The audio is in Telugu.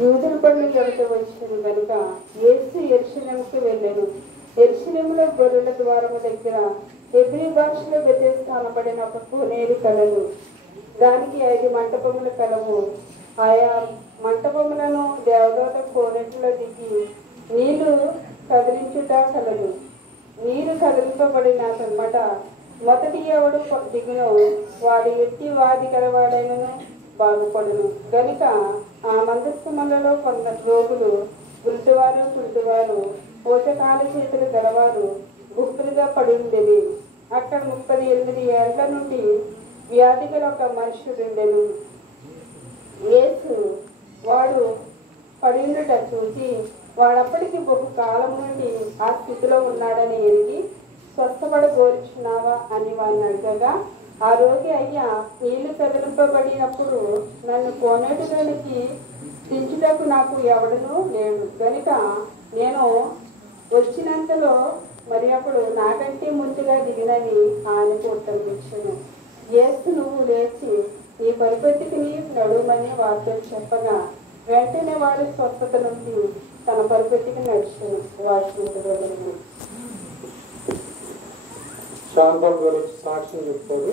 యూదుల పండుగ గనుక వచ్చాను గనుక యేసు యెరూషలేముకు వెళ్ళాను. యెరూషలేములో గొర్రెల ద్వారము దగ్గర హెబ్రీ భాషలో బెతెస్దా అనబడిన ఒక కోనేరు కలదు. దానికి 5 మంటపములు కలవు. ఆయా మంటపములను దేవదూత కోనేటిలో దిగి నీళ్లు కదిలించుట కలదు. నీరు కదిలింపబడిన పిమ్మట మొదటి ఎవడు దిగునో వాడి ఎట్టి వాది గలవాడైనను బాగుపడును. గనుక ఆ మందస్థములలో కొందరు రోగులు, గురుటివారు, కుంటివారు, పోషకాల చేతులు గలవారు గుంపులుగా పడి ఉండేది. అక్కడ 38 ఏళ్ల నుండి వ్యాధి గల ఒక మనుష్యుడుండెను. యేసు వాడు పడియుండుట చూసి వాడప్పటికి బహు కాలం నుండి ఆ స్థితిలో ఉన్నాడని ఎరిగి స్వస్థపడగోరుచున్నావా అని వాడిని అడగగా, ఆ రోగి, అయ్యా, నీళ్లు కదిలింపబడినప్పుడు నన్ను కోనేటిలోనికి దించుటకు నాకు ఎవడనూ లేడు గనుక నేను వచ్చినంతలో మరి అప్పుడు నాకంటే ముందుగా దిగినని ఆయనకు ఉత్తరం ఇచ్చాను. యేసు, నువ్వు లేచి నీ పరుపెత్తికి నడుమని వారితో చెప్పగా వెంటనే వాడు స్వస్థత నుండి తన పరుపెత్తికి నడిచాను. శాంతం గారు సాక్ష్యం చెప్తారు.